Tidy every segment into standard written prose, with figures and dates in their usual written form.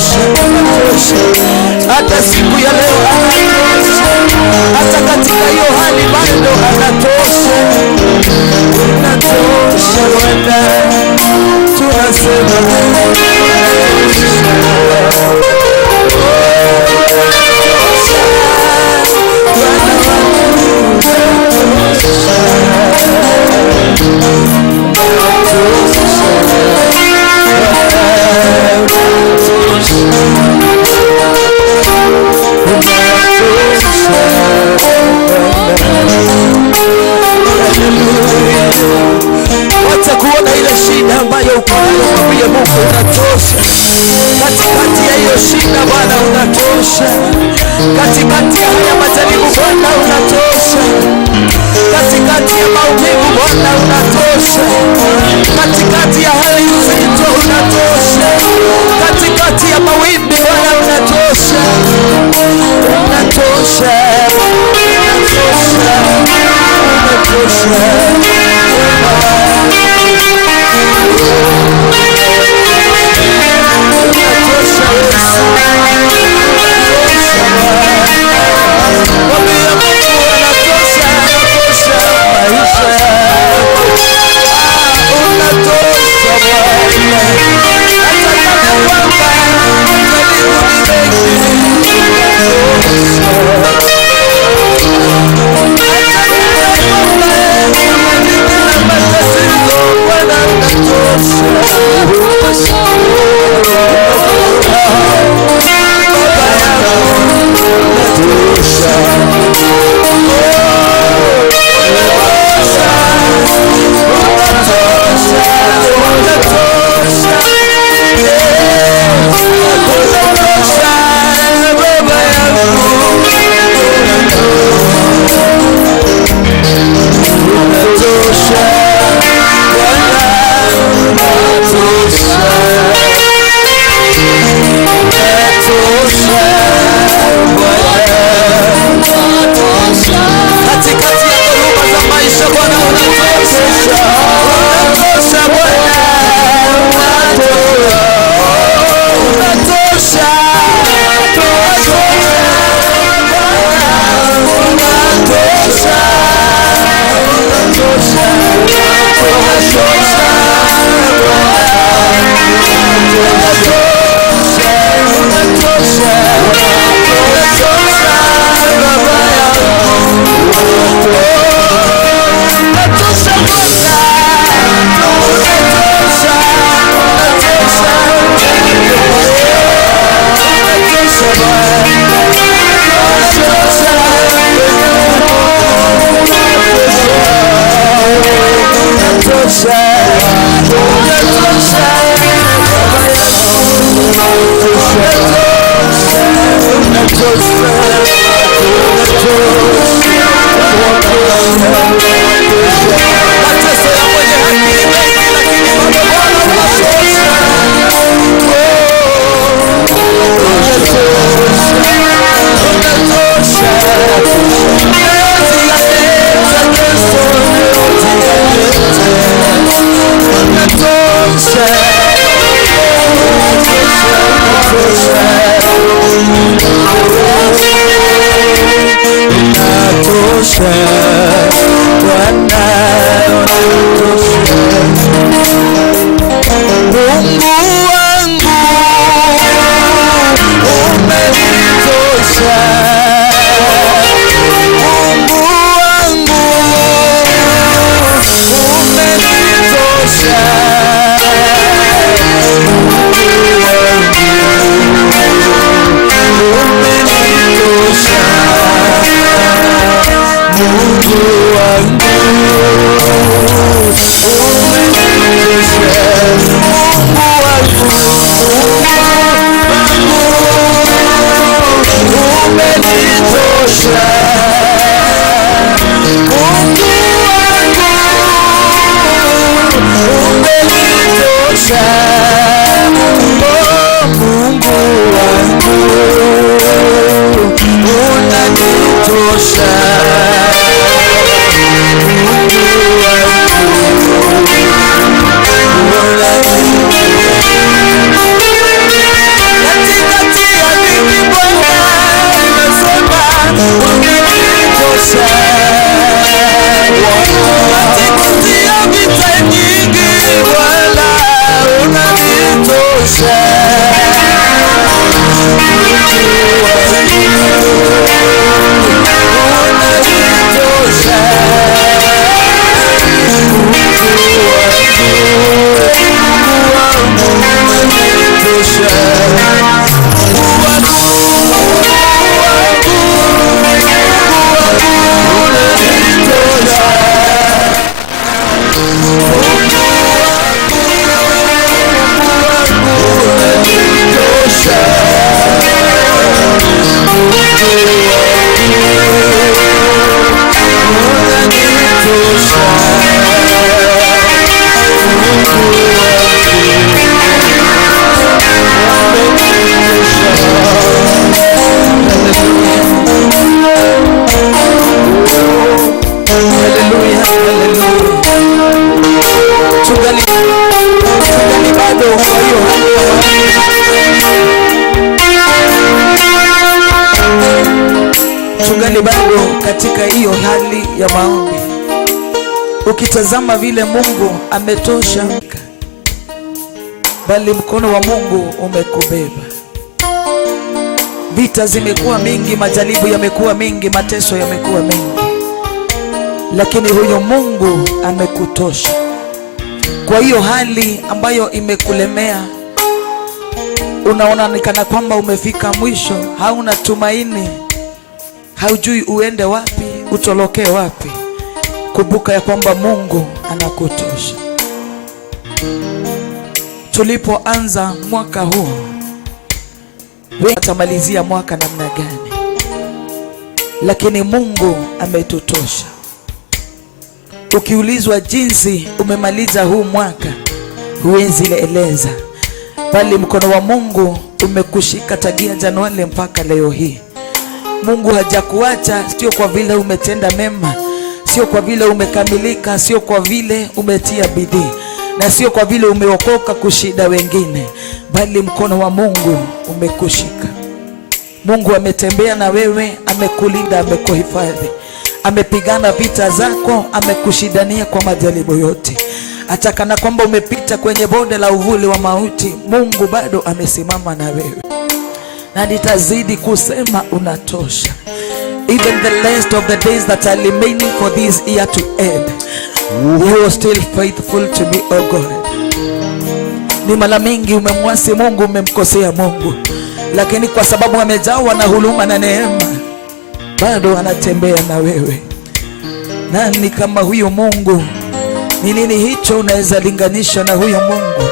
anatosha, anatosha. Hata siku ya leo anatosha, hata katika hiyo hali bado anatosha, anatosha Bwana, tunasema wacha kuona ile shida ambayo uko nayo, mwambie Mungu unatosha. Katikati ya hiyo shida Bwana unatosha. Katikati ya haya majaribu Bwana unatosha. Katikati ya maumivu Bwana unatosha. Katikati ya hali nzito unatosha. Katikati ya mawimbi Bwana unatosha. Unatosha. Unatosha. Unatosha. Unatosha. katika hiyo hali ya maombi, ukitazama vile Mungu ametosha, bali mkono wa Mungu umekubeba. Vita zimekuwa mingi, majaribu yamekuwa mingi, mateso yamekuwa mengi, lakini huyo Mungu amekutosha. Kwa hiyo hali ambayo imekulemea, unaona nikana kwamba umefika mwisho, hauna tumaini, haujui uende wapi, utolokee wapi, kumbuka ya kwamba Mungu anakutosha. Tulipoanza mwaka huu, wewe utamalizia mwaka namna gani? Lakini Mungu ametutosha. Ukiulizwa jinsi umemaliza huu mwaka, huwezi eleza, bali mkono wa Mungu umekushika tangia Januari mpaka leo hii. Mungu hajakuacha, sio kwa vile umetenda mema, sio kwa vile umekamilika, sio kwa vile umetia bidii, na sio kwa vile umeokoka kushida wengine, bali mkono wa Mungu umekushika. Mungu ametembea na wewe, amekulinda, amekuhifadhi, amepigana vita zako, amekushidania kwa majaribu yote. Hata kana kwamba umepita kwenye bonde la uvuli wa mauti, Mungu bado amesimama na wewe, na nitazidi kusema unatosha. Even the last of the days that are remaining for this year to end, you are still faithful to me, oh God. Ni mara mingi umemwasi Mungu, umemkosea Mungu, lakini kwa sababu amejawa na huruma na neema, bado anatembea na wewe. Nani kama huyo Mungu? Ni nini hicho unaweza linganisha na huyo Mungu?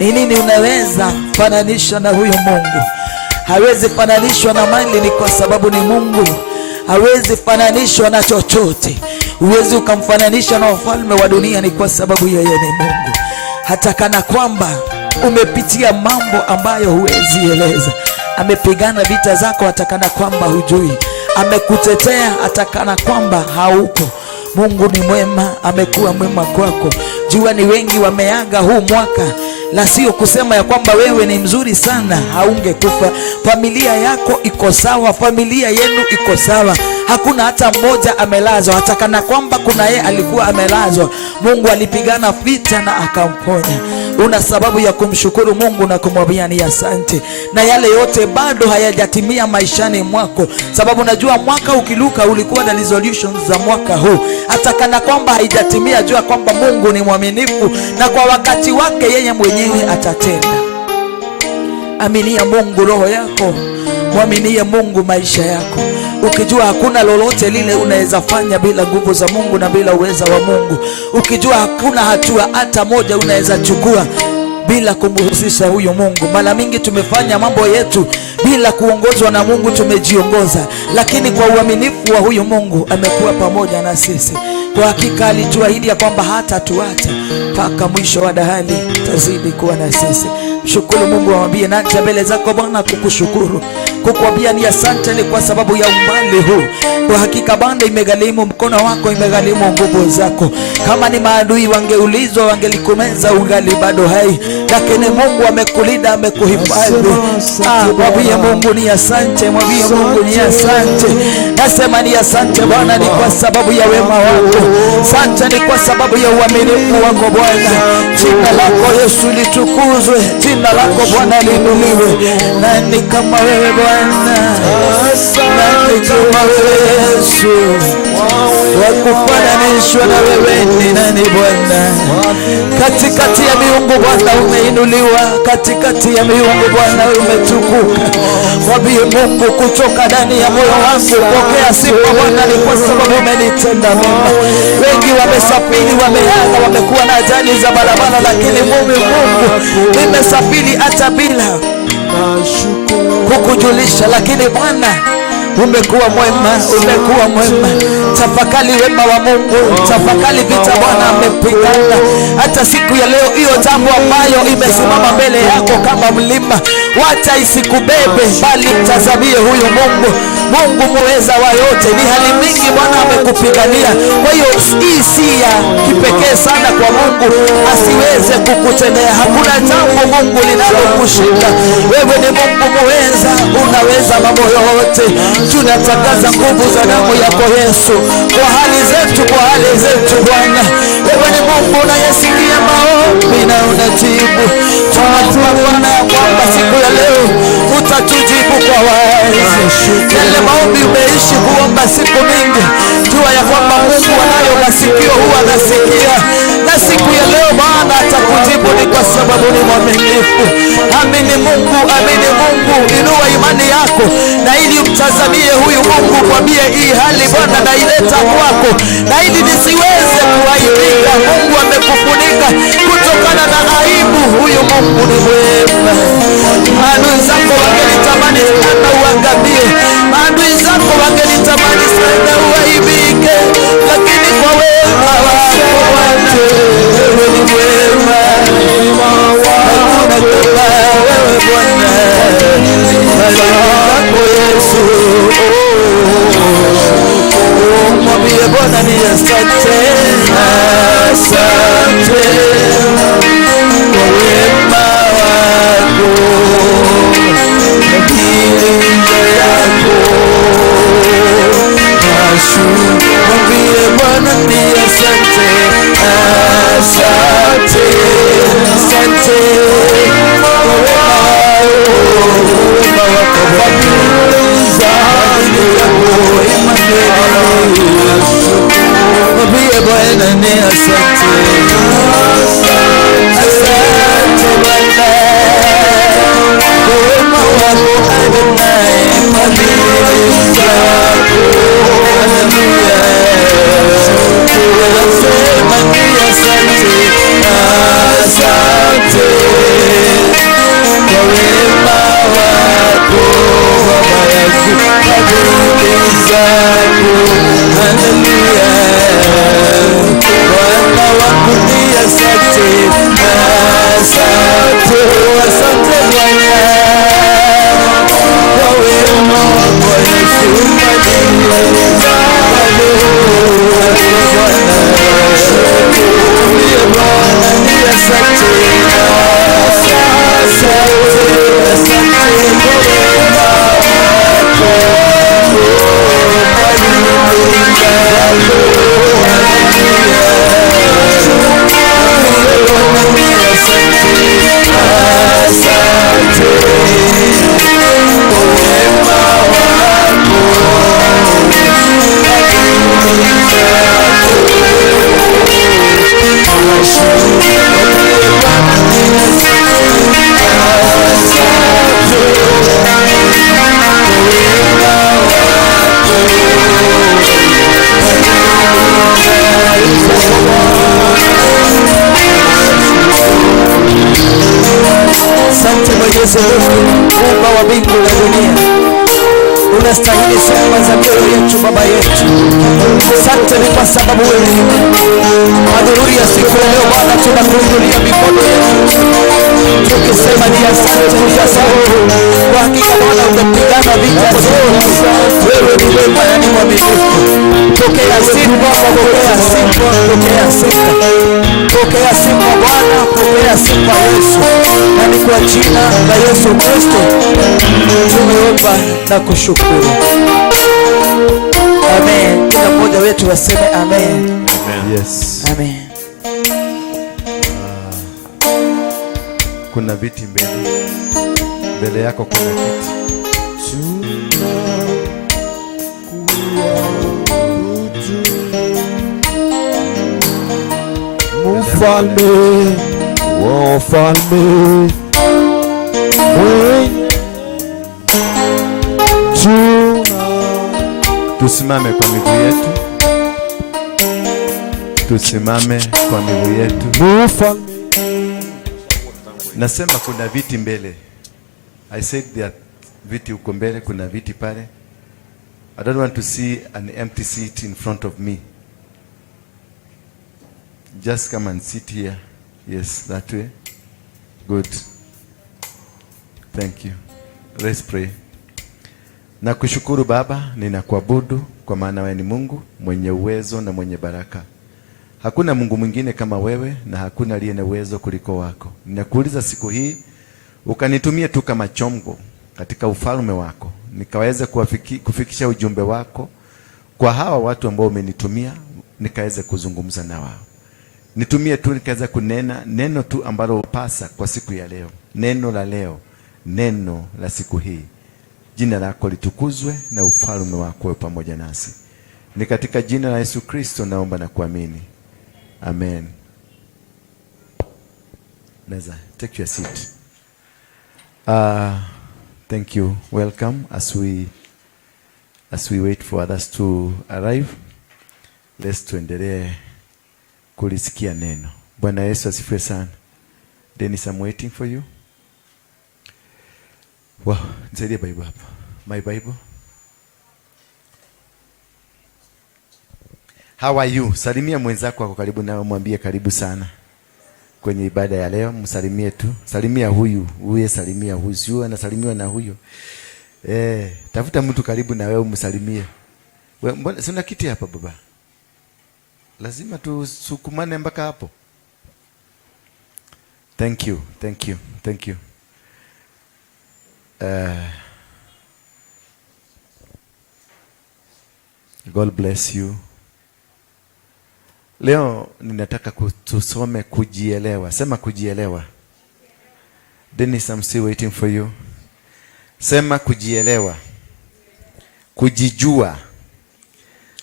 Ni nini unaweza fananisha na huyo Mungu? Hawezi fananishwa na mali, ni kwa sababu ni Mungu. Hawezi fananishwa na chochote. Huwezi ukamfananisha na wafalme wa dunia, ni kwa sababu yeye ni Mungu. Hata kana kwamba umepitia mambo ambayo huwezi eleza, amepigana vita zako hata kana kwamba hujui, amekutetea hata kana kwamba haupo. Mungu ni mwema, amekuwa mwema kwako. Jua ni wengi wameaga huu mwaka, la sio kusema ya kwamba wewe ni mzuri sana, haungekufa. Familia yako iko sawa, familia yenu iko sawa, hakuna hata mmoja amelazwa, hata kana kwamba kuna yeye alikuwa amelazwa. Mungu alipigana vita na akamponya. Una sababu ya kumshukuru Mungu na kumwambia ni asante, na yale yote bado hayajatimia maishani mwako, sababu najua mwaka ukiluka ulikuwa na resolutions za mwaka huu. Hata kana kwamba haijatimia, jua kwamba Mungu ni mwaminifu, na kwa wakati wake yeye mwenyewe atatenda. Aminia Mungu roho yako, mwaminie Mungu maisha yako, ukijua hakuna lolote lile unaweza fanya bila nguvu za Mungu na bila uweza wa Mungu. Ukijua hakuna hatua hata moja unaweza chukua bila kumhusisha huyo Mungu. Mara mingi tumefanya mambo yetu bila kuongozwa na Mungu, tumejiongoza, lakini kwa uaminifu wa huyo Mungu amekuwa pamoja na sisi. Kwa hakika alituahidi ya kwamba hata tuacha mpaka mwisho wa dahali, tazidi kuwa na sisi. Mshukuru Mungu, mwambie naja mbele zako Bwana kukushukuru, kukuambia ni asante, ni kwa sababu ya umbali huu. Kwa hakika Bwana imegharimu mkono wako, imegharimu nguvu zako. Kama ni maadui wangeulizwa, wangelikumeza ungali bado hai, lakini Mungu amekulinda, amekuhifadhi. Mwambie Mungu ni asante, mwambie Mungu ni asante. Nasema ni asante Bwana, ni kwa sababu ya wema wako. Asante ni kwa sababu ya uaminifu wako Bwana. Jina lako Yesu litukuzwe, jina lako Bwana liinuliwe. Nani kama wewe Bwana? Nani kama wewe Yesu? Wakufananishwa na wewe ni nani Bwana? Katikati ya miungu Bwana umeinuliwa, katikati ya miungu Bwana umetukuka. Mwambie Mungu kutoka ndani ya moyo wangu, pokea sifa Bwana, ni kwa sababu umenitenda mema. Wengi wamesafiri, wameaga, wamekuwa na ajali za barabara, lakini Mungu nimesafiri hata bila kukujulisha, lakini Bwana umekuwa mwema, umekuwa mwema. tafakari wema wa Mungu, tafakari vita Bwana amepigana. Hata siku ya leo hiyo jambo ambayo imesimama mbele yako kama mlima, wacha isikubebe, bali mtazamie huyu Mungu. Mungu muweza wa yote. Ni hali mingi Bwana amekupigania. Kwa hiyo hii si ya kipekee sana kwa Mungu asiweze kukutendea. Hakuna jambo Mungu linalokushinda. Wewe ni Mungu muweza, unaweza mambo yote. Tunatangaza nguvu za damu yako Yesu kwa hali zetu, kwa hali zetu Bwana. Wewe ni Mungu unayesikia maombi na unajibu. Tunajua Bwana ya kwamba siku ya leo utatujibu kwa wazi. Yale maombi umeishi kuomba siku mingi, jua ya kwamba Mungu anayo masikio, huwa anasikia. Na siku ya leo Bwana atakujibu, ni kwa sababu ni mwaminifu. Amini Mungu, amini Mungu. Inua imani yako na ili umtazamie huyu Mungu. Kwambie hii hali Bwana naileta kwako, na ili nisiweze kuaibika. Mungu amekufunika kutokana na aibu. Huyu Mungu ni mwema. Adui zako wangelitamani sana uangamie, adui zako wangelitamani sana uaibike, lakini kwa wema wako wote wewe ni mwema. Hakuna kama wewe Bwana, wako Yesu. Mwambie Bwana ni asante, asante kwa wema wako, milinda yako. Mwambie Bwana ni asante, asante, asante kwa wema wako, milinda yako. Mwambie Bwana ni asante, asante Bwana kwa wema wako Adonai, milinda yako. Nasema ni asante, asante kwa wema wako Baba yangu, fadhili zako. Haleluya. Bwana wangu ni asante, asante, asante Bwana kwa wema wako Yesu, fadhili zako. Bwana ni asante, Asante Mwenyezi Mungu, Muumba wa mbingu na dunia. Unastahili sifa za mioyo yetu Baba yetu. Asante ni kwa sababu wewe ni Mungu. Adhuhuri ya siku ya leo Bwana tunakuinulia mikono yetu, tukisema ni asante, ni asante. Kwa hakika Bwana umepigana vita zote. Wewe ni mwema na ni mwaminifu. Pokea sifa, pokea sifa, pokea sifa. Pokea sifa Bwana, pokea sifa Yesu. Na ni kwa jina la Yesu Kristo tumeomba na kushukuru. Amen. Kila mmoja wetu waseme amen. Amen. Yes. Amen. Kuna viti mbele yako, kuna viti. Mfalme wa wafalme, tusimame kwa miguu yetu, tusimame kwa miguu yetu. Nasema kuna viti mbele. I said that viti uko mbele, kuna viti pale. I don't want to see an empty seat in front of me. Just come and sit here. Yes, that way. Good. Thank you. Let's pray. Nakushukuru Baba, ninakuabudu kwa maana wewe ni Mungu mwenye uwezo na mwenye baraka. Hakuna Mungu mwingine kama wewe na hakuna aliye na uwezo kuliko wako. Ninakuuliza siku hii ukanitumie tu kama chombo katika ufalme wako, nikaweze kufikisha ujumbe wako kwa hawa watu ambao umenitumia, nikaweze kuzungumza na wao. Nitumie tu nikaweze kunena neno tu ambalo upasa kwa siku ya leo. Neno la leo, neno la siku hii. Jina lako litukuzwe na ufalme wako uwe pamoja nasi. Ni katika jina la Yesu Kristo naomba na kuamini. Amen. Neza, take your seat. Thank you. Welcome as we wait for others to arrive. Let's tuendelee kulisikia neno. Bwana Yesu asifiwe sana. Dennis, I'm waiting for you. Wow, nisaidie Bible hapa. My Bible. How are you? Salimia mwenzako wako karibu na mwambie karibu sana kwenye ibada ya leo. Msalimie tu. Salimia huyu, salimia huyu. Sio anasalimiwa na huyo. Tafuta mtu karibu na wewe umsalimie. Wewe mbona sina kiti hapa baba? Lazima tusukumane mpaka hapo. Thank you. Thank you. Thank you. God bless you. Leo ninataka tusome kujielewa. Sema kujielewa. Dennis, I'm still waiting for you. Sema kujielewa. Kujijua.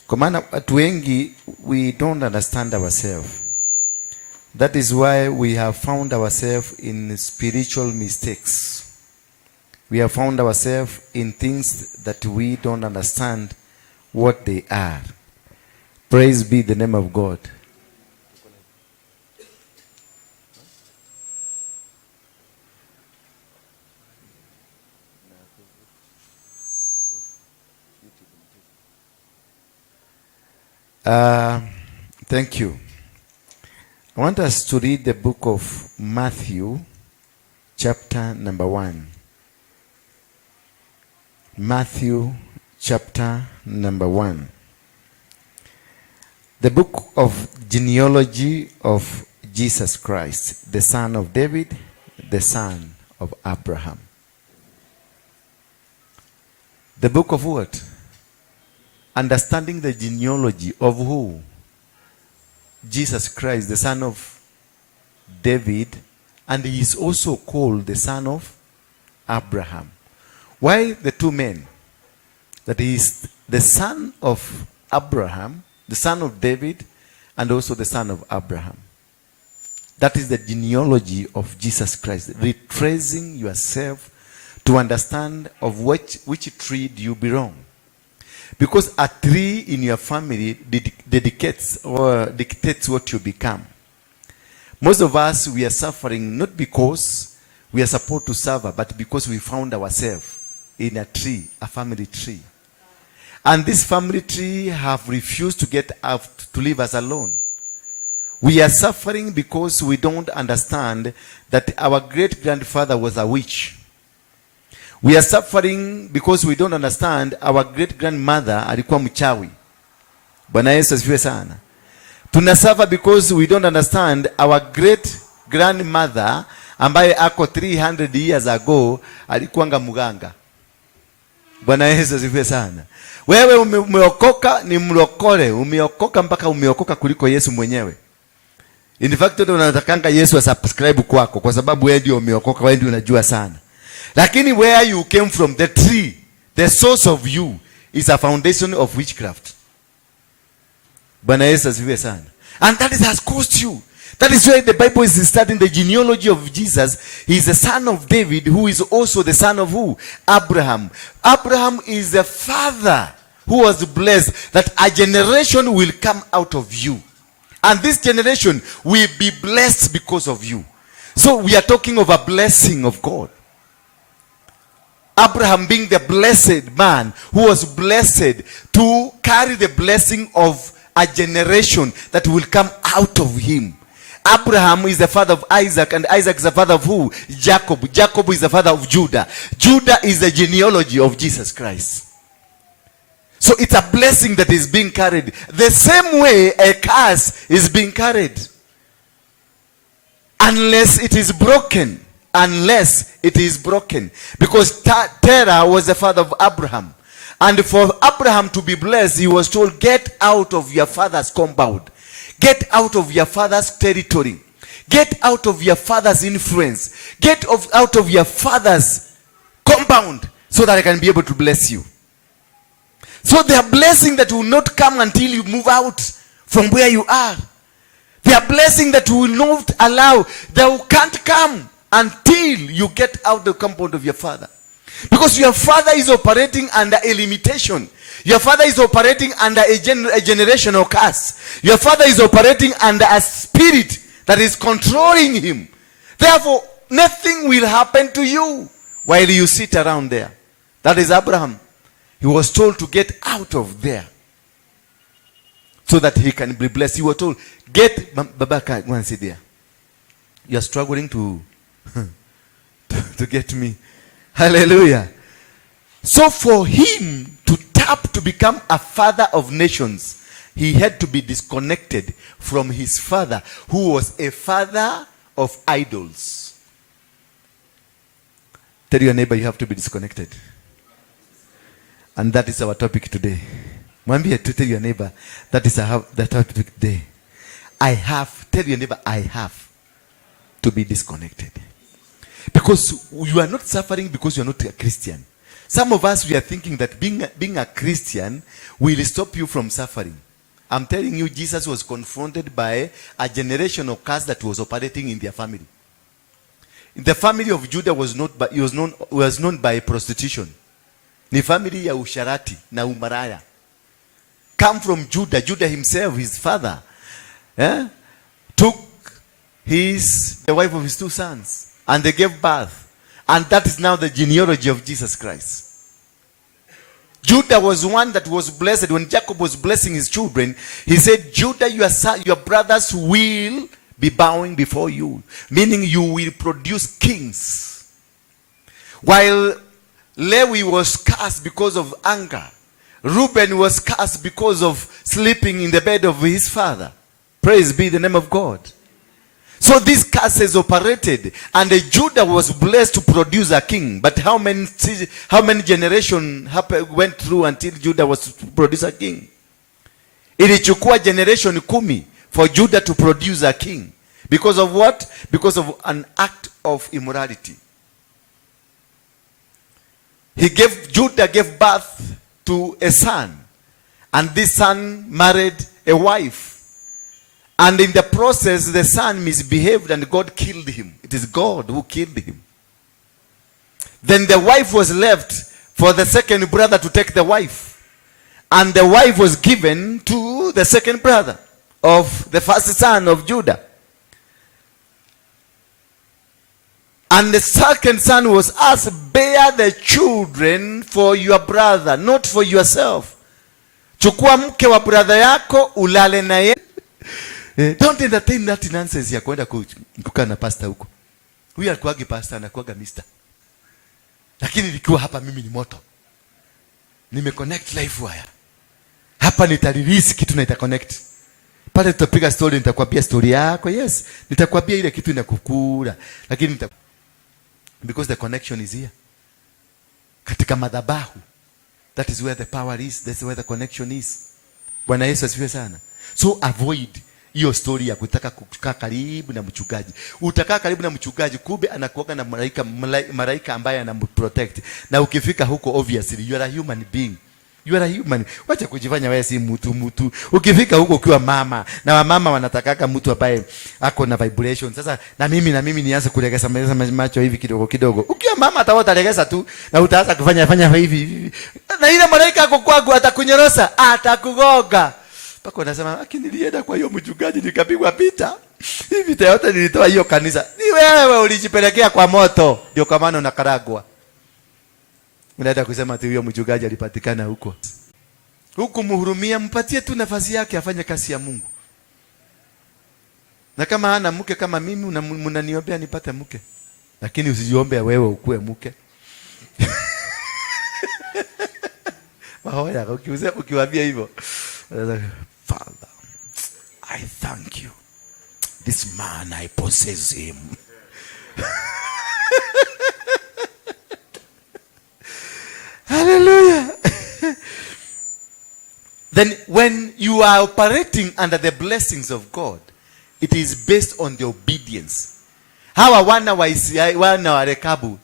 Kwa maana watu wengi we don't understand ourselves. That is why we have found ourselves in spiritual mistakes. We have found ourselves in things that we don't understand what they are. Praise be the name of God. Thank you. I want us to read the book of Matthew, chapter number 1. Matthew, chapter number 1. The book of genealogy of Jesus Christ, the son of David, the son of Abraham. The book of what? Understanding the genealogy of who? Jesus Christ, the son of David, and he is also called the son of Abraham. Why the two men? That he is the son of Abraham, the son of David, and also the son of Abraham. That is the genealogy of Jesus Christ. Retracing yourself to understand of which tree do you belong. Because a tree in your family dictates what you become. Most of us, we are suffering not because we are supposed to suffer, but because we found ourselves in a tree, a family tree. And this family tree have refused to get out to leave us alone. We are suffering because we don't understand that our great-grandfather was a witch. We are suffering because we don't understand our great-grandmother alikuwa mchawi. Bwana Yesu asifiwe sana. Tunasuffer because we don't understand our great-grandmother ambaye ako 300 years ago alikuwa mganga. Bwana Yesu asifiwe sana. Wewe umeokoka ni mlokole, umeokoka mpaka umeokoka kuliko Yesu mwenyewe. In fact unatakanga Yesu asubscribe kwako kwa sababu wewe ndio umeokoka, wewe ndio unajua sana. Lakini where you came from, the tree, the source of you is a foundation of witchcraft. Bwana Yesu asifiwe sana. And that has caused you. That is why the Bible is studying the genealogy of Jesus. He is the son of David, who is also the son of who? Abraham. Abraham is the father who was blessed that a generation will come out of you. And this generation will be blessed because of you. So we are talking of a blessing of God. Abraham being the blessed man who was blessed to carry the blessing of a generation that will come out of him. Abraham is the father of Isaac, and Isaac is the father of who? Jacob. Jacob is the father of Judah. Judah is the genealogy of Jesus Christ. So it's a blessing that is being carried. The same way a curse is being carried. Unless it is broken. Unless it is broken. Because Terah was the father of Abraham. And for Abraham to be blessed, he was told, get out of your father's compound. Get out of your father's territory. Get out of your father's influence. Get out of your father's compound so that I can be able to bless you. So there are blessings that will not come until you move out from where you are. There are blessings that will not allow, that can't come until you get out the compound of your father. Because your father is operating under a limitation. Your father is operating under a generational curse. Your father is operating under a spirit that is controlling him. Therefore, nothing will happen to you while you sit around there. That is Abraham. He was told to get out of there so that he can be blessed. He was told, get, Babaka, go and sit there. You are struggling to get me. Hallelujah. So for him to tap to become a father of nations, he had to be disconnected from his father, who was a father of idols. Tell your neighbor you have to be disconnected. And that is our topic today. Mwambie to tell your neighbor that is the topic today. Tell your neighbor, I have to be disconnected. Because you are not suffering because you are not a Christian. Some of us, we are thinking that being a Christian will stop you from suffering. I'm telling you, Jesus was confronted by a generational curse that was operating in their family. The family of Judah was known by prostitution. Ni family ya usharati na umaraya. Come from Judah. Judah himself, his father, took the wife of his 2 sons, and they gave birth. And that is now the genealogy of Jesus Christ. Judah was one that was blessed. When Jacob was blessing his children, he said, Judah, your brothers will be bowing before you. Meaning you will produce kings. While Levi was cursed because of anger. Reuben was cursed because of sleeping in the bed of his father. Praise be the name of God. So these curses operated, and Judah was blessed to produce a king. But how many generations went through until Judah was to produce a king? Ilichukua generation 10 for Judah to produce a king. Because of what? Because of an act of immorality. Judah gave birth to a son, and this son married a wife. And in the process, the son misbehaved and God killed him. It is God who killed him. Then the wife was left for the second brother to take the wife. And the wife was given to the second brother of the first son of Judah. And the second son was asked, bear the children for your brother, not for yourself. Chukua mke wa brother yako ulale na ye. Don't entertain that nonsense ya kwenda kukaa na pastor huko. Huyu alikuwagi pastor, anakuwaga mister. Lakini nikiwa hapa mimi ni moto. Nimeconnect live wire. Hapa nitarelease kitu na itaconnect. Pale tutapiga story, nitakwambia story yako. Yes, nitakwambia ile kitu inakukula. Lakini because the connection is here. Katika madhabahu. That is where the power is. That's where the connection is. Bwana Yesu asifiwe sana. So avoid hiyo story ya kutaka kukaa karibu na mchungaji. Utakaa karibu na mchungaji, kumbe anakuwa na malaika ambaye anamprotect. Na ukifika huko, obviously you are a human being. You are a human. Wacha kujifanya wewe si mtu. Ukifika huko ukiwa mama, na wamama wanatakaka mtu ambaye ako na vibration. Sasa na mimi nianze kulegeza macho hivi kidogo. Ukiwa mama atalegeza tu, na utaanza kufanya hivi. Na ile malaika ako kwako atakunyorosa, atakugoga. Pako nasema, nilienda kwa hiyo mchungaji nikapigwa pita. Hivi vita yote nilitoa hiyo kanisa. Ni wewe ulijipelekea kwa moto. Ndio kwa maana unakaragwa. Unaenda kusema tu huyo mchungaji alipatikana huko. Huku mhurumia, mpatie tu nafasi yake afanye kazi ya Mungu. Na kama hana mke kama mimi, mnaniombea nipate mke. Lakini usijiombe wewe ukue mke. Mahoya, ukiwaambia hivyo. Father, I thank you. This man, I possess him. Hallelujah. Then when you are operating under the blessings of God, it is based on the obedience. Hawa wana wa Rekabu,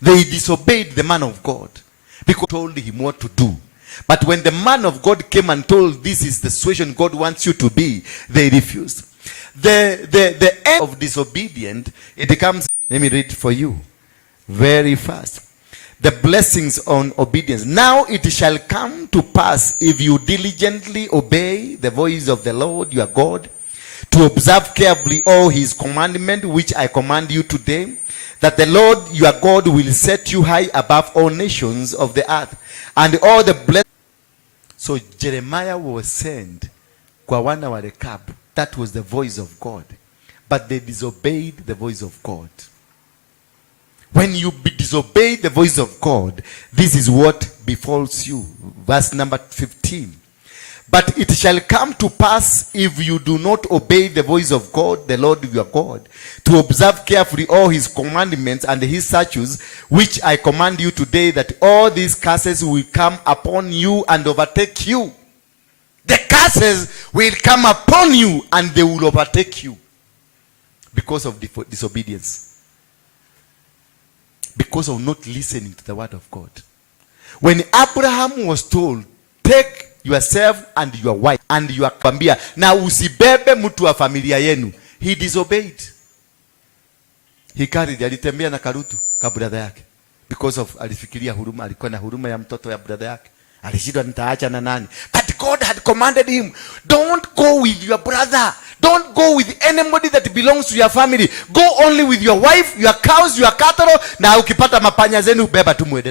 they disobeyed the man of God because he told him what to do. But when the man of God came and told, this is the situation God wants you to be, they refused. The end of disobedience, it becomes, let me read for you very fast. The blessings on obedience. Now it shall come to pass, if you diligently obey the voice of the Lord your God, to observe carefully all his commandments which I command you today, that the Lord your God will set you high above all nations of the earth, and all the blessings. So Jeremiah was sent kwa wana wa Rekabu. That was the voice of God, but they disobeyed the voice of God. When you disobey the voice of God, this is what befalls you. Verse number 15. But it shall come to pass, if you do not obey the voice of God, the Lord your God, to observe carefully all his commandments and his statutes, which I command you today, that all these curses will come upon you and overtake you. The curses will come upon you and they will overtake you because of disobedience. Because of not listening to the word of God. When Abraham was told, take yourself and your wife and your kwambia na usibebe mtu wa familia yenu, he disobeyed. He carried, alitembea na karutu ka brother yake because of alifikiria huruma, alikuwa na huruma ya mtoto ya brother yake. Alishindwa nitaacha na nani? But God had commanded him, don't go with your brother. Don't go with anybody that belongs to your family. Go only with your wife, your cows, your cattle. Na ukipata mapanya zenu beba tu mwende.